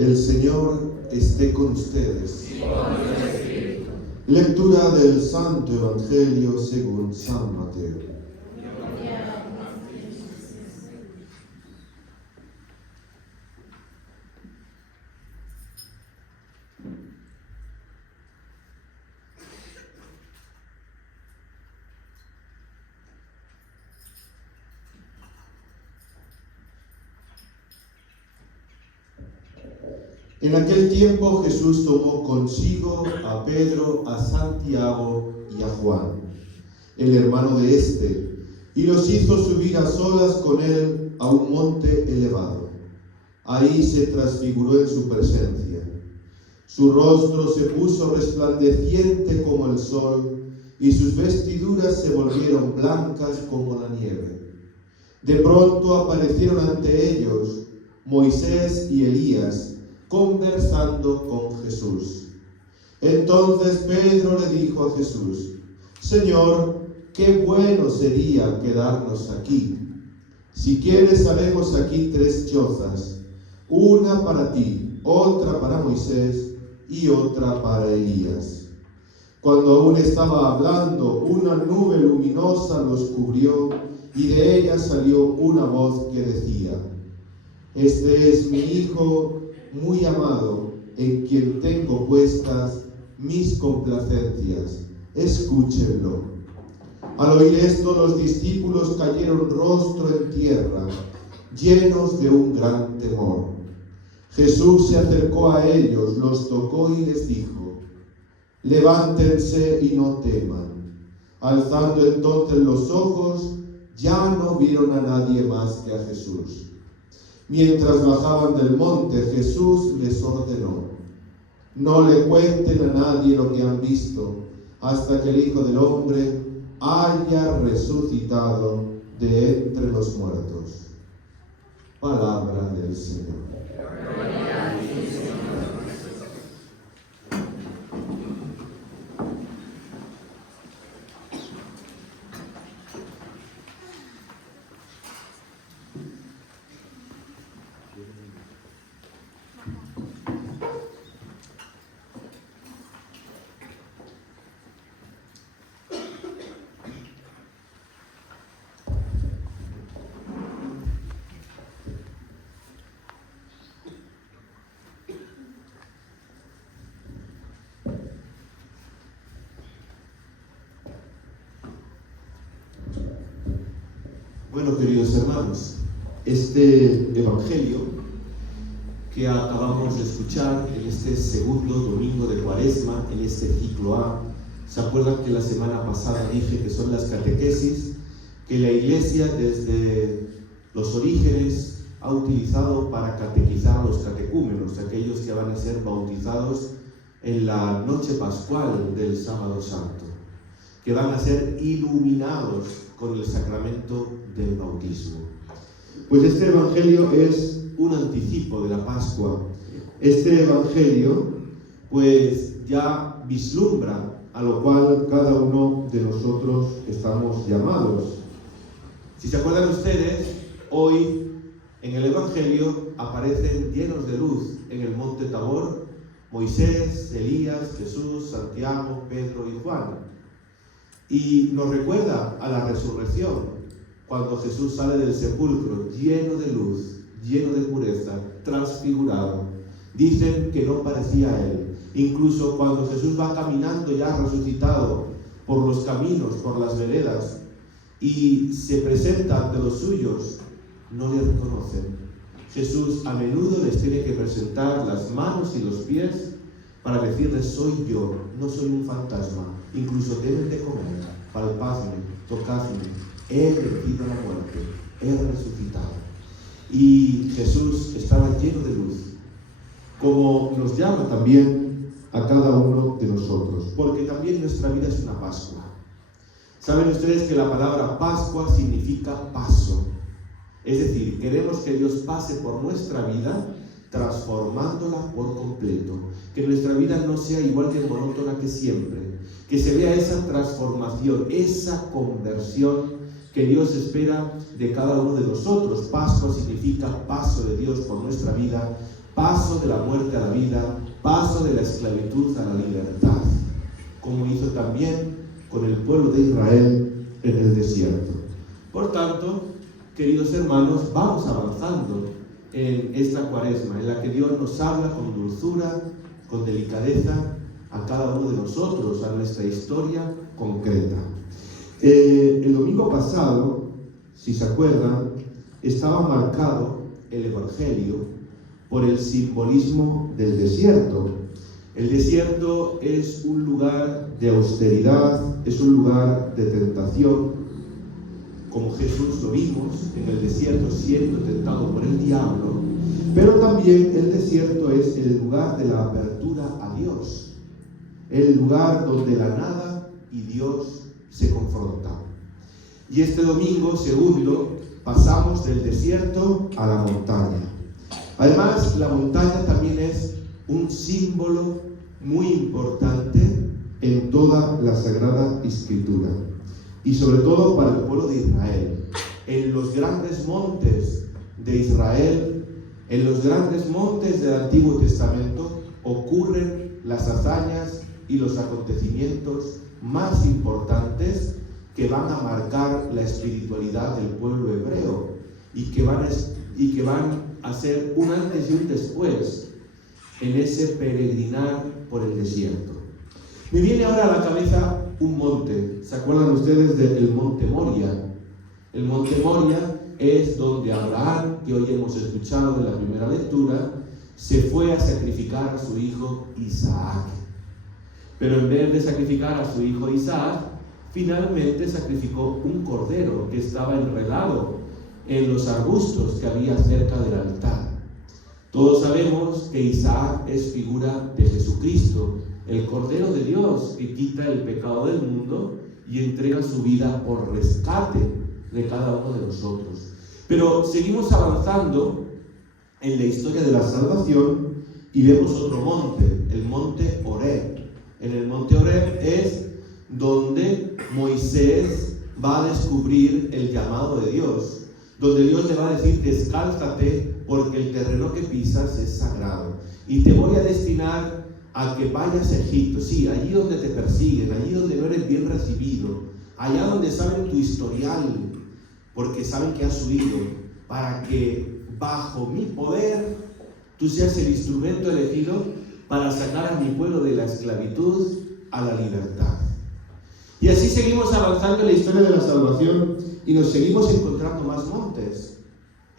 El Señor esté con ustedes. Y con tu espíritu. Lectura del Santo Evangelio según San Mateo. En aquel tiempo Jesús tomó consigo a Pedro, a Santiago y a Juan, el hermano de éste, y los hizo subir a solas con él a un monte elevado. Ahí se transfiguró en su presencia. Su rostro se puso resplandeciente como el sol, y sus vestiduras se volvieron blancas como la nieve. De pronto aparecieron ante ellos Moisés y Elías, conversando con Jesús. Entonces Pedro le dijo a Jesús: Señor, qué bueno sería quedarnos aquí. Si quieres, haremos aquí 3 chozas, una para ti, otra para Moisés y otra para Elías. Cuando aún estaba hablando, una nube luminosa los cubrió y de ella salió una voz que decía: Este es mi Hijo muy amado, en quien tengo puestas mis complacencias. Escúchenlo. Al oír esto, los discípulos cayeron rostro en tierra, llenos de un gran temor. Jesús se acercó a ellos, los tocó y les dijo: Levántense y no teman. Alzando entonces los ojos, ya no vieron a nadie más que a Jesús. Mientras bajaban del monte, Jesús les ordenó: No le cuenten a nadie lo que han visto, hasta que el Hijo del Hombre haya resucitado de entre los muertos. Palabra del Señor. Bueno, queridos hermanos, este Evangelio que acabamos de escuchar en este segundo domingo de Cuaresma, en este ciclo A, ¿se acuerdan que la semana pasada dije que son las catequesis que la Iglesia desde los orígenes ha utilizado para catequizar a los catecúmenos, aquellos que van a ser bautizados en la noche pascual del Sábado Santo, que van a ser iluminados con el sacramento del bautismo? Pues este Evangelio es un anticipo de la Pascua. Este Evangelio pues ya vislumbra a lo cual cada uno de nosotros estamos llamados. Si se acuerdan ustedes, hoy en el Evangelio aparecen llenos de luz en el monte Tabor Moisés, Elías, Jesús, Santiago, Pedro y Juan. Y nos recuerda a la resurrección, cuando Jesús sale del sepulcro lleno de luz, lleno de pureza, transfigurado. Dicen que no parecía a él. Incluso cuando Jesús va caminando ya resucitado por los caminos, por las veredas, y se presenta ante los suyos, no le reconocen. Jesús a menudo les tiene que presentar las manos y los pies para decirles: soy yo, no soy un fantasma. Incluso deben de comer, palpadme, tocadme, he vencido la muerte, he resucitado. Y Jesús estaba lleno de luz, como nos llama también a cada uno de nosotros, porque también nuestra vida es una Pascua. Saben ustedes que la palabra Pascua significa paso. Es decir, queremos que Dios pase por nuestra vida, transformándola por completo. Que nuestra vida no sea igual de monótona que siempre. Que se vea esa transformación, esa conversión que Dios espera de cada uno de nosotros. Pascua significa paso de Dios por nuestra vida, paso de la muerte a la vida, paso de la esclavitud a la libertad, como hizo también con el pueblo de Israel en el desierto. Por tanto, queridos hermanos, vamos avanzando en esta Cuaresma, en la que Dios nos habla con dulzura, con delicadeza a cada uno de nosotros, a nuestra historia concreta. El domingo pasado, si se acuerdan, estaba marcado el Evangelio por el simbolismo del desierto. El desierto es un lugar de austeridad, es un lugar de tentación, como Jesús lo vimos en el desierto siendo tentado por el diablo, pero también el desierto es el lugar de la apertura a Dios, el lugar donde la nada y Dios se confrontan. Y este domingo, segundo, pasamos del desierto a la montaña. Además, la montaña también es un símbolo muy importante en toda la Sagrada Escritura, y sobre todo para el pueblo de Israel. En los grandes montes de Israel, en los grandes montes del Antiguo Testamento, ocurren las hazañas y los acontecimientos más importantes que van a marcar la espiritualidad del pueblo hebreo y que van a ser un antes y un después en ese peregrinar por el desierto. Me viene ahora a la cabeza un monte. ¿Se acuerdan ustedes del monte Moria? El monte Moria es donde Abraham, que hoy hemos escuchado en la primera lectura, se fue a sacrificar a su hijo Isaac. Pero en vez de sacrificar a su hijo Isaac, finalmente sacrificó un cordero que estaba enredado en los arbustos que había cerca del altar. Todos sabemos que Isaac es figura de Jesucristo, el Cordero de Dios que quita el pecado del mundo y entrega su vida por rescate de cada uno de nosotros. Pero seguimos avanzando en la historia de la salvación y vemos otro monte, el monte Horeb. En el monte Horeb es donde Moisés va a descubrir el llamado de Dios, donde Dios le va a decir: descálzate porque el terreno que pisas es sagrado y te voy a destinar a que vayas a Egipto, sí, allí donde te persiguen, allí donde no eres bien recibido, allá donde saben tu historial, porque saben que has huido, para que bajo mi poder tú seas el instrumento elegido para sacar a mi pueblo de la esclavitud a la libertad. Y así seguimos avanzando en la historia de la salvación y nos seguimos encontrando más montes.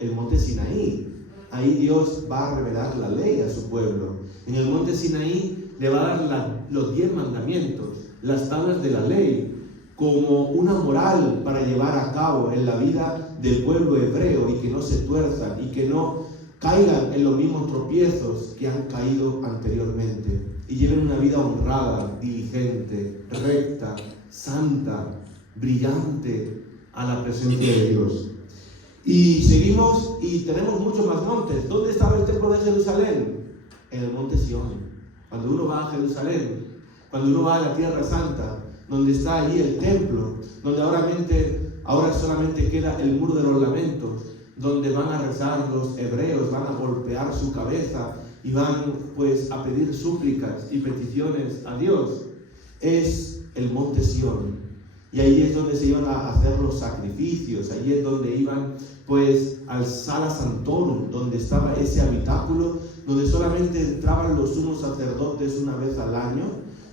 El monte Sinaí. Ahí Dios va a revelar la ley a su pueblo. En el monte Sinaí le va a dar los 10 mandamientos, las tablas de la ley, como una moral para llevar a cabo en la vida del pueblo hebreo y que no se tuerzan y que no caigan en los mismos tropiezos que han caído anteriormente y lleven una vida honrada, diligente, recta, santa, brillante a la presencia de Dios. Y seguimos y tenemos muchos más montes. ¿Dónde estaba el templo de Jerusalén? En el monte Sión. Cuando uno va a Jerusalén, cuando uno va a la Tierra Santa, donde está allí el templo, donde ahora solamente queda el muro de los lamentos, donde van a rezar los hebreos, van a golpear su cabeza y van pues a pedir súplicas y peticiones a Dios, es el monte Sión. Y ahí es donde se iban a hacer los sacrificios, ahí es donde iban pues al Sala Santorum, donde estaba ese habitáculo, donde solamente entraban los sumos sacerdotes una vez al año,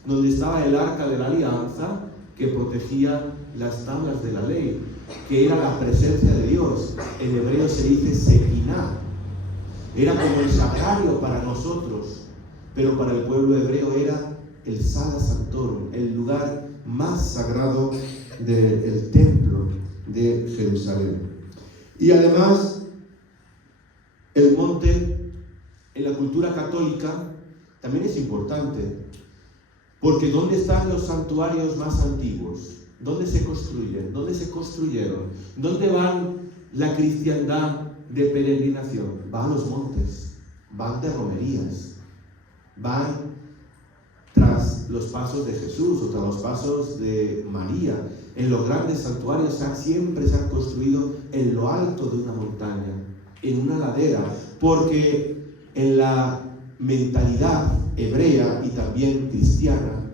donde estaba el arca de la alianza que protegía las tablas de la ley, que era la presencia de Dios. En hebreo se dice Sequiná. Era como el sagrario para nosotros, pero para el pueblo hebreo era el Sala Santorum, el lugar más sagrado del templo de Jerusalén. Y además, el monte en la cultura católica también es importante, porque ¿dónde están los santuarios más antiguos? ¿Dónde se construyen? ¿Dónde se construyeron? ¿Dónde van la cristiandad de peregrinación? Van a los montes, van de romerías, van tras los pasos de Jesús o tras los pasos de María. En los grandes santuarios siempre se han construido en lo alto de una montaña, en una ladera, porque en la mentalidad hebrea y también cristiana,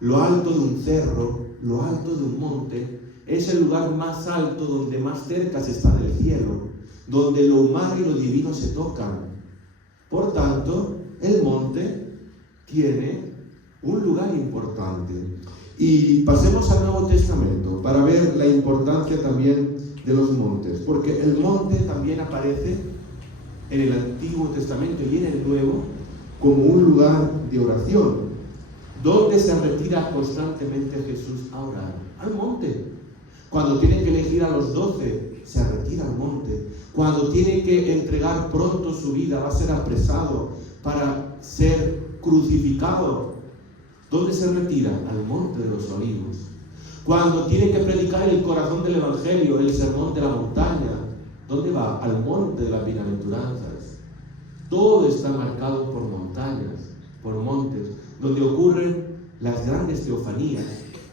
lo alto de un cerro, lo alto de un monte, es el lugar más alto donde más cerca se está del cielo, donde lo humano y lo divino se tocan. Por tanto, el monte tiene un lugar importante. Y pasemos al Nuevo Testamento para ver la importancia también de los montes, porque el monte también aparece en el Antiguo Testamento y en el Nuevo como un lugar de oración, donde se retira constantemente Jesús a orar, al monte. Cuando tiene que elegir a los 12, se retira al monte. Cuando tiene que entregar pronto su vida, va a ser apresado para ser crucificado. ¿Dónde se retira? Al monte de los Olivos. Cuando tiene que predicar el corazón del Evangelio, el sermón de la montaña, ¿dónde va? Al monte de las bienaventuranzas. Todo está marcado por montañas, por montes, donde ocurren las grandes teofanías,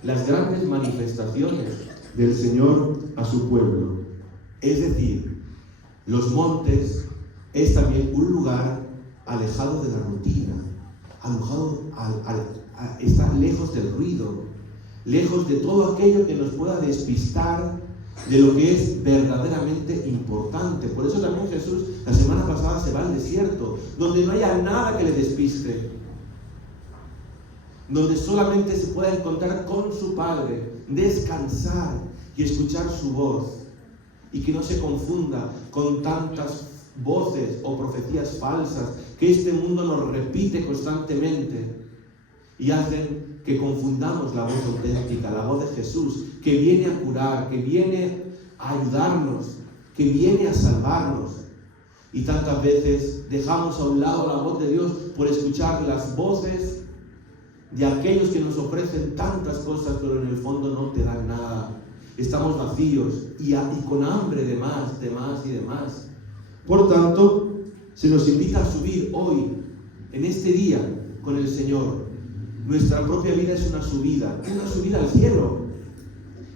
las grandes manifestaciones del Señor a su pueblo. Es decir, los montes es también un lugar alejado de la rutina, está lejos del ruido, lejos de todo aquello que nos pueda despistar de lo que es verdaderamente importante. Por eso también Jesús la semana pasada se va al desierto, donde no haya nada que le despiste, donde solamente se pueda encontrar con su Padre, descansar y escuchar su voz, y que no se confunda con tantas voces o profecías falsas que este mundo nos repite constantemente y hacen que confundamos la voz auténtica, la voz de Jesús, que viene a curar, que viene a ayudarnos, que viene a salvarnos. Y tantas veces dejamos a un lado la voz de Dios por escuchar las voces de aquellos que nos ofrecen tantas cosas, pero en el fondo no te dan nada. Estamos vacíos y con hambre de más, de más y de más. Por tanto, se nos invita a subir hoy, en este día, con el Señor. Nuestra propia vida es una subida al cielo.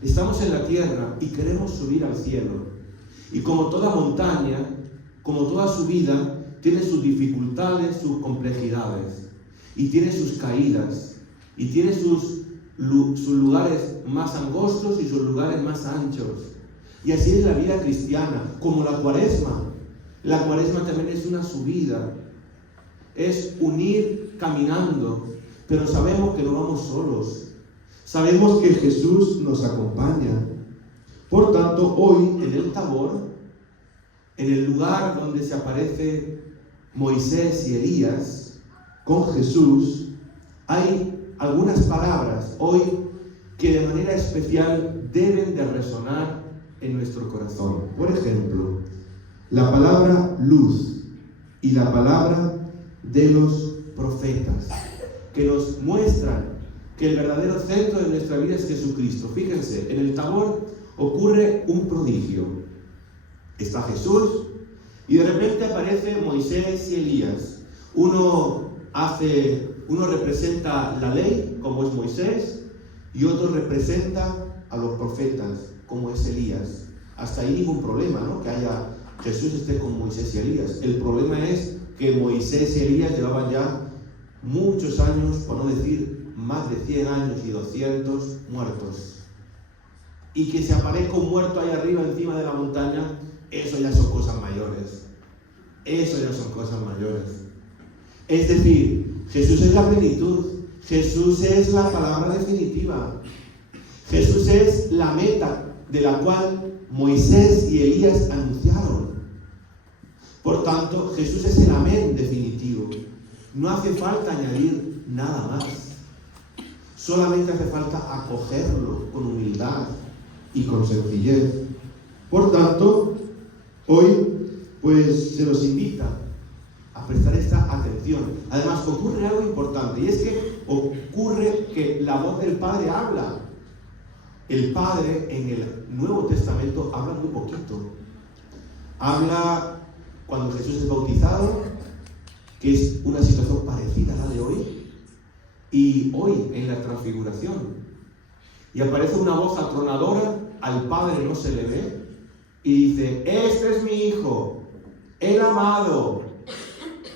Estamos en la tierra y queremos subir al cielo. Y como toda montaña, como toda subida, tiene sus dificultades, sus complejidades, y tiene sus caídas, y tiene sus lugares más angostos y sus lugares más anchos. Y así es la vida cristiana, como la Cuaresma. La Cuaresma también es una subida, es unir caminando, pero sabemos que no vamos solos. Sabemos que Jesús nos acompaña. Por tanto, hoy en el Tabor, en el lugar donde se aparece Moisés y Elías con Jesús, hay algunas palabras hoy que de manera especial deben de resonar en nuestro corazón. Por ejemplo, la palabra luz y la palabra de los profetas, que nos muestran que el verdadero centro de nuestra vida es Jesucristo. Fíjense, en el Tabor ocurre un prodigio. Está Jesús y de repente aparece Moisés y Elías. Uno representa la ley, como es Moisés, y otro representa a los profetas, como es Elías. Hasta ahí ningún problema, ¿no? Que Jesús esté con Moisés y Elías. El problema es que Moisés y Elías llevaban ya muchos años, por no decir más de 100 años y 200 muertos. Y que se aparezca un muerto ahí arriba encima de la montaña, eso ya son cosas mayores. Eso ya son cosas mayores. Es decir, Jesús es la plenitud. Jesús es la palabra definitiva. Jesús es la meta de la cual Moisés y Elías anunciaron. Por tanto, Jesús es el amén definitivo. No hace falta añadir nada más. Solamente hace falta acogerlo con humildad y con sencillez. Por tanto, hoy pues se nos invita a prestar esta atención. Además, ocurre algo importante, y es que ocurre que la voz del Padre habla. El Padre en el Nuevo Testamento habla muy poquito. Habla cuando Jesús es bautizado, que es una situación parecida a la de hoy, y hoy en la transfiguración. Y aparece una voz atronadora, al Padre no se le ve, y dice: este es mi Hijo, el amado,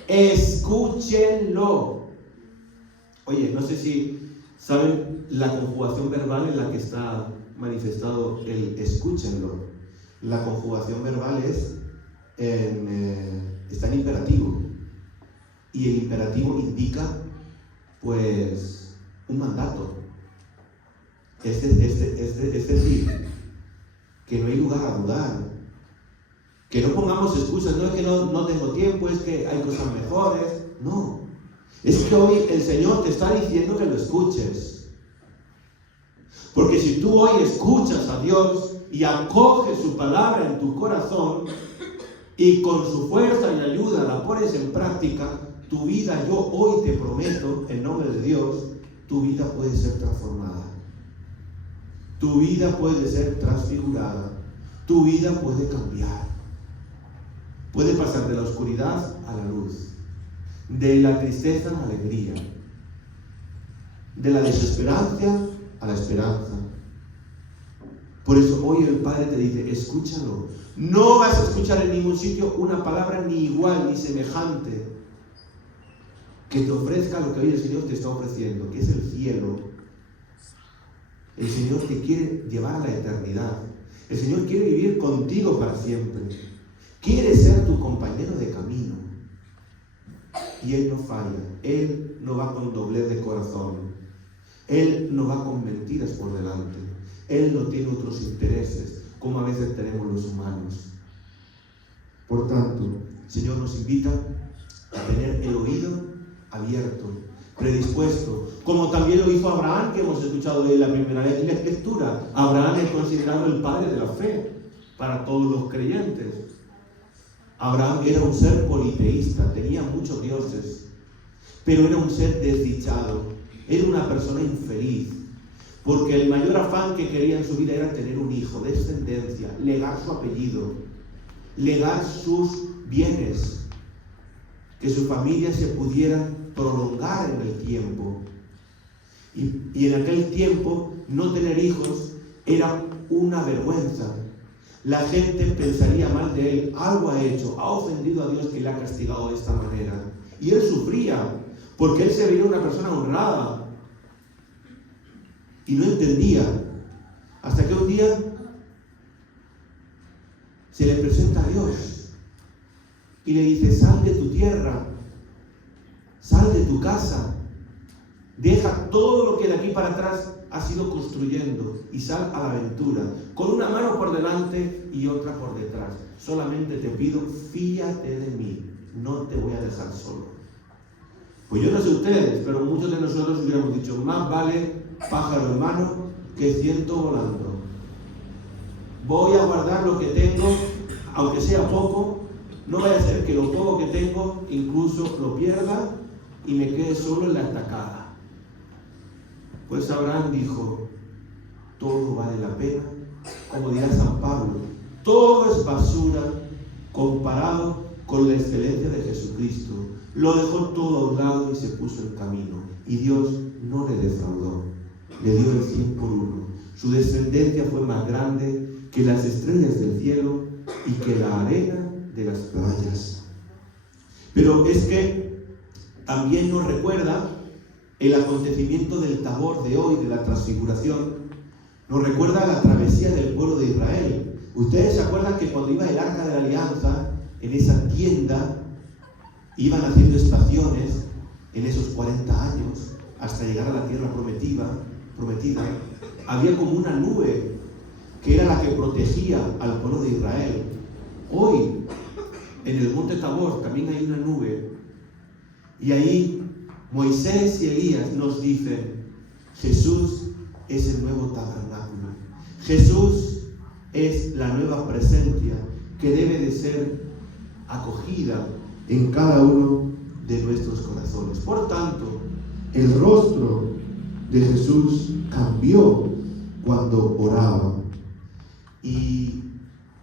Escúchenlo. Oye, no sé si saben la conjugación verbal en la que está manifestado el escúchenlo. La conjugación verbal está en imperativo. Y el imperativo indica, pues, un mandato. Es decir, que no hay lugar a dudar. Que no pongamos excusas, no es que no tengo tiempo, es que hay cosas mejores. No. Es que hoy el Señor te está diciendo que lo escuches. Porque si tú hoy escuchas a Dios y acoges su palabra en tu corazón y con su fuerza y ayuda la pones en práctica, tu vida, yo hoy te prometo, en nombre de Dios, tu vida puede ser transformada. Tu vida puede ser transfigurada. Tu vida puede cambiar. Puede pasar de la oscuridad a la luz, de la tristeza a la alegría, de la desesperanza a la esperanza. Por eso hoy el Padre te dice, escúchalo. No vas a escuchar en ningún sitio una palabra ni igual ni semejante que te ofrezca lo que hoy el Señor te está ofreciendo, que es el cielo. El Señor te quiere llevar a la eternidad. El Señor quiere vivir contigo para siempre. Quiere ser tu compañero de camino. Y Él no falla. Él no va con doblez de corazón. Él no va con mentiras por delante. Él no tiene otros intereses, como a veces tenemos los humanos. Por tanto, el Señor nos invita a tener el oído abierto, predispuesto, como también lo hizo Abraham, que hemos escuchado en la primera lectura. Abraham es considerado el padre de la fe para todos los creyentes. Abraham era un ser politeísta, tenía muchos dioses, pero era un ser desdichado, era una persona infeliz, porque el mayor afán que quería en su vida era tener un hijo, descendencia, legar su apellido, legar sus bienes, que su familia se pudiera prolongar en el tiempo. Y en aquel tiempo no tener hijos era una vergüenza. La gente pensaría mal de él, algo ha hecho, ha ofendido a Dios que le ha castigado de esta manera. Y él sufría, porque él se veía una persona honrada. Y no entendía, hasta que un día se le presenta a Dios y le dice, sal de tu tierra, sal de tu casa, deja todo lo que de aquí para atrás has ido construyendo y sal a la aventura, con una mano por delante y otra por detrás. Solamente te pido, fíate de mí, no te voy a dejar solo. Pues yo no sé ustedes, pero muchos de nosotros hubiéramos dicho, más vale pájaro en mano que ciento volando. Voy a guardar lo que tengo, aunque sea poco, no vaya a ser que lo poco que tengo incluso lo pierda y me quede solo en la estacada. Pues Abraham dijo, todo vale la pena, como dirá San Pablo, todo es basura comparado con la excelencia de Jesucristo. Lo dejó todo a un lado y se puso en camino. Y Dios no le defraudó, le dio el 100 por 1. Su descendencia fue más grande que las estrellas del cielo y que la arena de las playas. Pero es que también nos recuerda el acontecimiento del Tabor de hoy, de la transfiguración, nos recuerda la travesía del pueblo de Israel. Ustedes se acuerdan que cuando iba el Arca de la Alianza, en esa tienda, iban haciendo estaciones en esos 40 años, hasta llegar a la tierra prometida. Había como una nube, que era la que protegía al pueblo de Israel. Hoy, en el monte Tabor, también hay una nube, y ahí Moisés y Elías nos dicen, Jesús es el nuevo tabernáculo. Jesús es la nueva presencia que debe de ser acogida en cada uno de nuestros corazones. Por tanto, el rostro de Jesús cambió cuando oraba. Y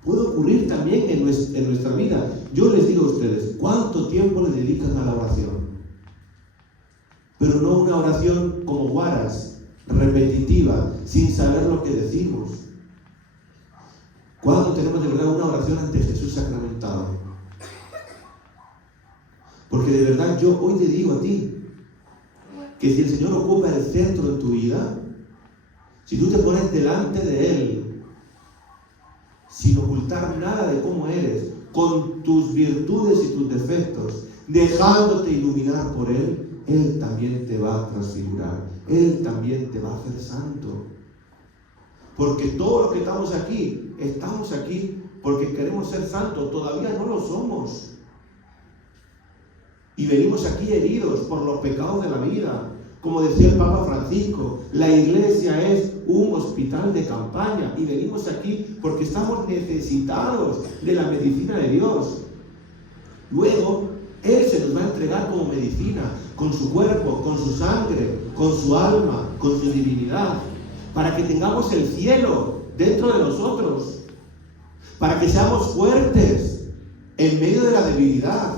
puede ocurrir también en nuestra vida. Yo les digo a ustedes, ¿cuánto tiempo le dedican a la oración? Pero no una oración como guaras, repetitiva, sin saber lo que decimos. ¿Cuándo tenemos de verdad una oración ante Jesús sacramentado? Porque de verdad yo hoy te digo a ti, que si el Señor ocupa el centro de tu vida, si tú te pones delante de Él, sin ocultar nada de cómo eres, con tus virtudes y tus defectos, dejándote iluminar por Él, Él también te va a transfigurar, Él también te va a hacer santo. Porque todos los que estamos aquí porque queremos ser santos, todavía no lo somos. Y venimos aquí heridos por los pecados de la vida. Como decía el Papa Francisco, la iglesia es un hospital de campaña y venimos aquí porque estamos necesitados de la medicina de Dios. Luego, Él se nos va a entregar como medicina, con su cuerpo, con su sangre, con su alma, con su divinidad, para que tengamos el cielo dentro de nosotros, para que seamos fuertes en medio de la debilidad.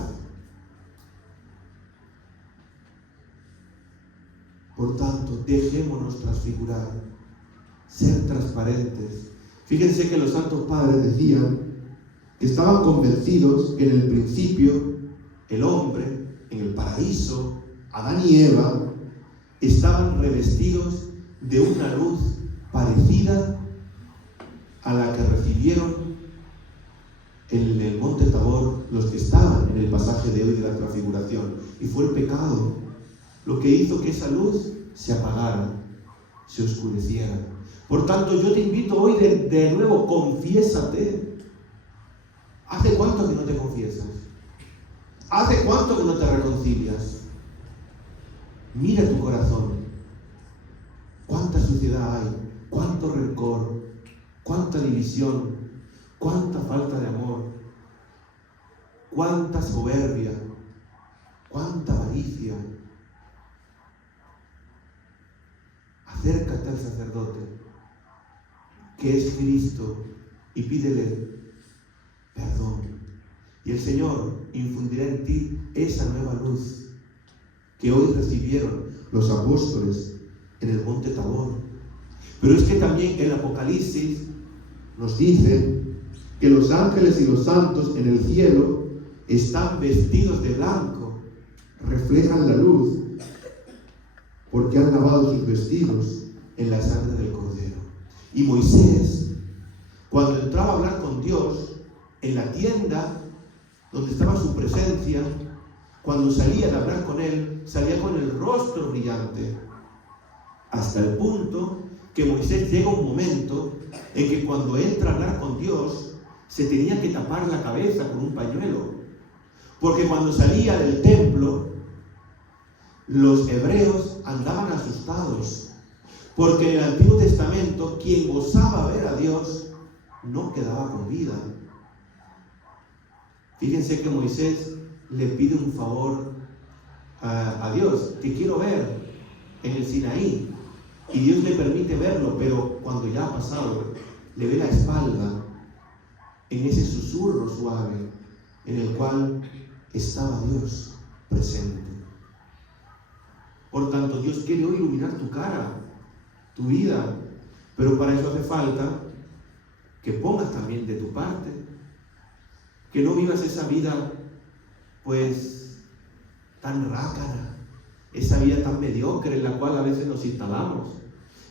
Por tanto, dejémonos transfigurar, ser transparentes. Fíjense que los santos padres decían que estaban convencidos que en el principio el hombre, en el paraíso, Adán y Eva, estaban revestidos de una luz parecida a la que recibieron en el monte Tabor los que estaban en el pasaje de hoy de la transfiguración. Y fue el pecado lo que hizo que esa luz se apagara, se oscureciera. Por tanto, yo te invito hoy de nuevo, confiésate. ¿Hace cuánto que no te confiesas? ¿Hace cuánto que no te reconcilias? Mira tu corazón. ¿Cuánta suciedad hay? ¿Cuánto rencor? ¿Cuánta división? ¿Cuánta falta de amor? ¿Cuánta soberbia? ¿Cuánta avaricia? Acércate al sacerdote, que es Cristo, y pídele perdón. Y el Señor infundirá en ti esa nueva luz que hoy recibieron los apóstoles en el monte Tabor. Pero es que también el Apocalipsis nos dice que los ángeles y los santos en el cielo están vestidos de blanco, reflejan la luz, porque han lavado sus vestidos en la sangre del Cordero. Y Moisés, cuando entraba a hablar con Dios, en la tienda donde estaba su presencia, cuando salía de hablar con Él, salía con el rostro brillante, hasta el punto que Moisés llega un momento en que cuando entra a hablar con Dios, se tenía que tapar la cabeza con un pañuelo, porque cuando salía del templo, los hebreos andaban asustados, porque en el Antiguo Testamento quien osaba ver a Dios no quedaba con vida. Fíjense que Moisés le pide un favor a Dios, que quiero ver en el Sinaí, y Dios le permite verlo, pero cuando ya ha pasado, le ve la espalda en ese susurro suave en el cual estaba Dios presente. Por tanto, Dios quiere hoy iluminar tu cara, tu vida, pero para eso hace falta que pongas también de tu parte, que no vivas esa vida pues tan rácana, esa vida tan mediocre en la cual a veces nos instalamos.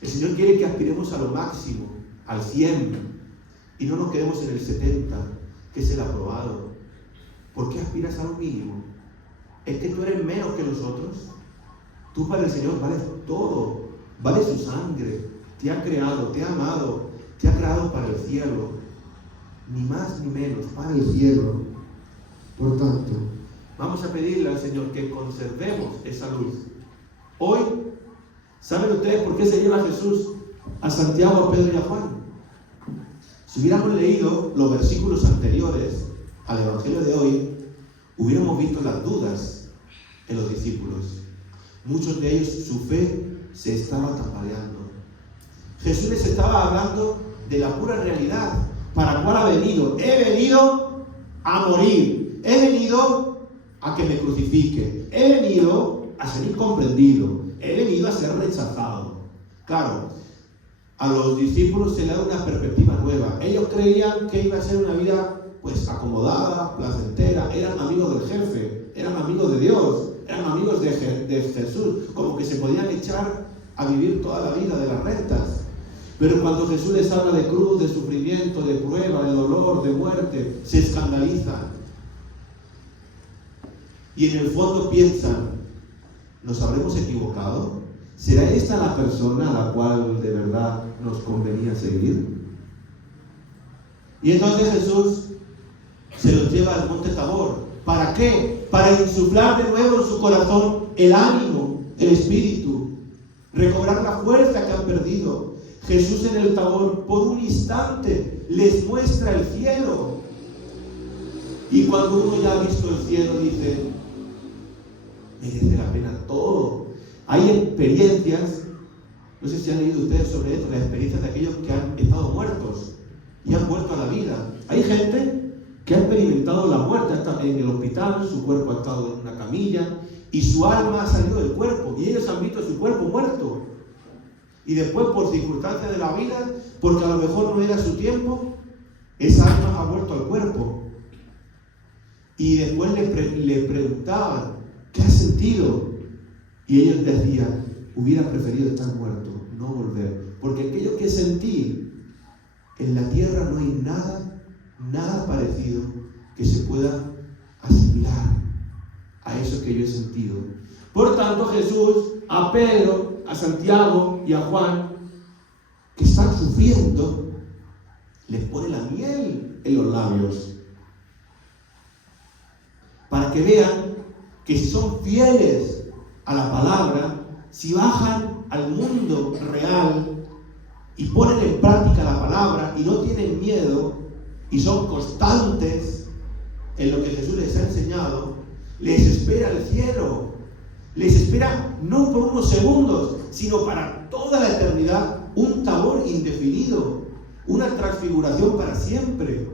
El Señor quiere que aspiremos a lo máximo, al 100, y no nos quedemos en el 70, que es el aprobado. ¿Por qué aspiras a lo mínimo? ¿Es que tú eres menos que los otros? Tú para el Señor vales todo, vale su sangre, te ha creado, te ha amado, te ha creado para el cielo, ni más ni menos, para el cielo. Por tanto, vamos a pedirle al Señor que conservemos esa luz. Hoy, ¿saben ustedes por qué se lleva Jesús a Santiago, a Pedro y a Juan? Si hubiéramos leído los versículos anteriores al Evangelio de hoy, hubiéramos visto las dudas en los discípulos. Muchos de ellos, su fe se estaba tambaleando. Jesús les estaba hablando de la pura realidad. ¿Para cuál ha venido? He venido a morir. He venido a que me crucifique. He venido a ser incomprendido. He venido a ser rechazado. Claro, a los discípulos se le da una perspectiva nueva. Ellos creían que iba a ser una vida pues acomodada, placentera, eran amigos del jefe, eran amigos de Dios, eran amigos de Jesús, como que se podían echar a vivir toda la vida de las rentas. Pero cuando Jesús les habla de cruz, de sufrimiento, de prueba, de dolor, de muerte, se escandalizan. Y en el fondo piensan, ¿nos habremos equivocado? ¿Será esta la persona a la cual de verdad nos convenía seguir? Y entonces Jesús se los lleva al monte Tabor. ¿Para qué? Para insuflar de nuevo en su corazón el ánimo, el espíritu, recobrar la fuerza que han perdido. Jesús en el Tabor, por un instante, les muestra el cielo. Y cuando uno ya ha visto el cielo, dice, merece la pena todo. Hay experiencias, no sé si han leído ustedes sobre esto, las experiencias de aquellos que han estado muertos y han vuelto a la vida. Hay gente que ha experimentado la muerte, está en el hospital, su cuerpo ha estado en una camilla y su alma ha salido del cuerpo y ellos han visto su cuerpo muerto. Y después, por circunstancias de la vida, porque a lo mejor no era su tiempo, esa alma ha vuelto al cuerpo. Y después le preguntaban, ¿qué has sentido? Y ellos decían, hubiera preferido estar muerto, no volver. Porque aquello que sentí, en la tierra no hay nada parecido que se pueda asimilar a eso que yo he sentido. Por tanto, Jesús a Pedro, a Santiago y a Juan, que están sufriendo, les pone la miel en los labios para que vean que si son fieles a la palabra, si bajan al mundo real y ponen en práctica la palabra y no tienen miedo y son constantes en lo que Jesús les ha enseñado, les espera el cielo. Les espera no por unos segundos, sino para toda la eternidad, un Tabor indefinido, una transfiguración para siempre.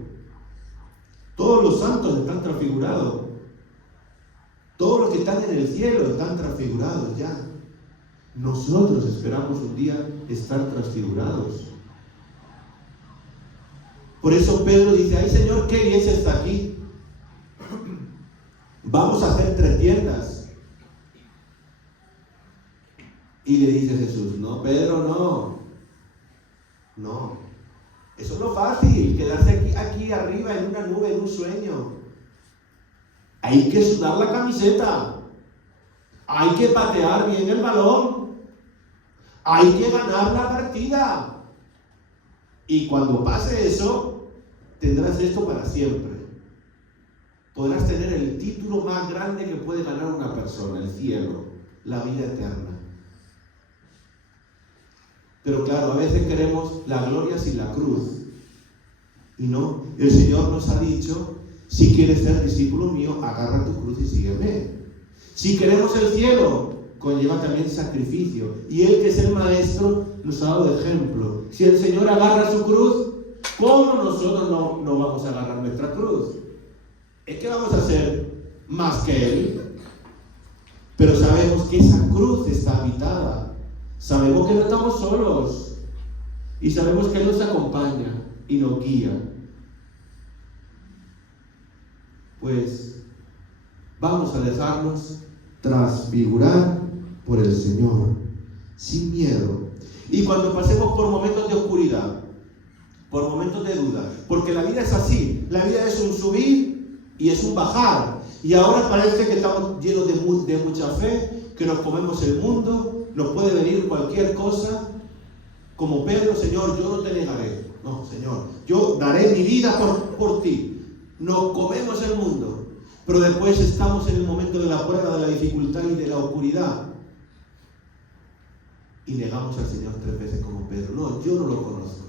Todos los santos están transfigurados. Todos los que están en el cielo están transfigurados ya. Nosotros esperamos un día estar transfigurados. Por eso Pedro dice, ay Señor, qué bien se está aquí. Vamos a hacer 3 tiendas. Y le dice Jesús, no, Pedro, no. Eso no es fácil, quedarse aquí arriba en una nube, en un sueño. Hay que sudar la camiseta. Hay que patear bien el balón. Hay que ganar la partida. Y cuando pase eso, tendrás esto para siempre. Podrás tener el título más grande que puede ganar una persona, el cielo, la vida eterna. Pero claro, a veces queremos la gloria sin la cruz. Y no, el Señor nos ha dicho, si quieres ser discípulo mío, agarra tu cruz y sígueme. Si queremos el cielo, conlleva también sacrificio. Y Él, que es el Maestro, nos ha dado ejemplo. Si el Señor agarra su cruz, ¿cómo nosotros no vamos a agarrar nuestra cruz? Es que vamos a ser más que Él. Pero sabemos que esa cruz está habitada. Sabemos que no estamos solos. Y sabemos que Él nos acompaña y nos guía. Pues vamos a dejarnos transfigurar por el Señor, sin miedo. Y cuando pasemos por momentos de oscuridad, por momentos de duda, porque la vida es así, la vida es un subir y es un bajar. Y ahora parece que estamos llenos de mucha fe, que nos comemos el mundo, nos puede venir cualquier cosa, como Pedro, Señor, yo no te negaré. No, Señor, yo daré mi vida por ti. Nos comemos el mundo, pero después estamos en el momento de la prueba, de la dificultad y de la oscuridad. Y negamos al Señor 3 veces como Pedro. No, yo no lo conozco.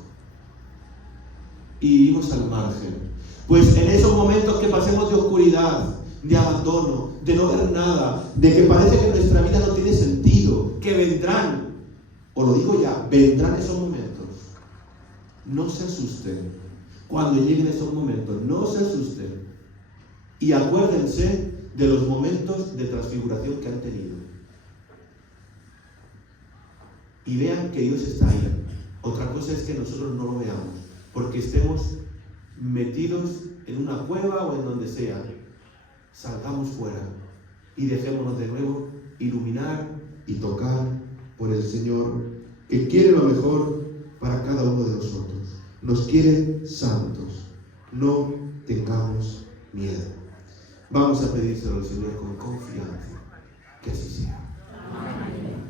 Y vivimos al margen. Pues en esos momentos que pasemos de oscuridad, de abandono, de no ver nada, de que parece que nuestra vida no tiene sentido, que vendrán, os lo digo ya, vendrán esos momentos. No se asusten. Cuando lleguen esos momentos, no se asusten. Y acuérdense de los momentos de transfiguración que han tenido. Y vean que Dios está ahí. Otra cosa es que nosotros no lo veamos, porque estemos metidos en una cueva o en donde sea, salgamos fuera y dejémonos de nuevo iluminar y tocar por el Señor, que quiere lo mejor para cada uno de nosotros. Nos quiere santos. No tengamos miedo. Vamos a pedírselo al Señor con confianza. Que así sea. Amén.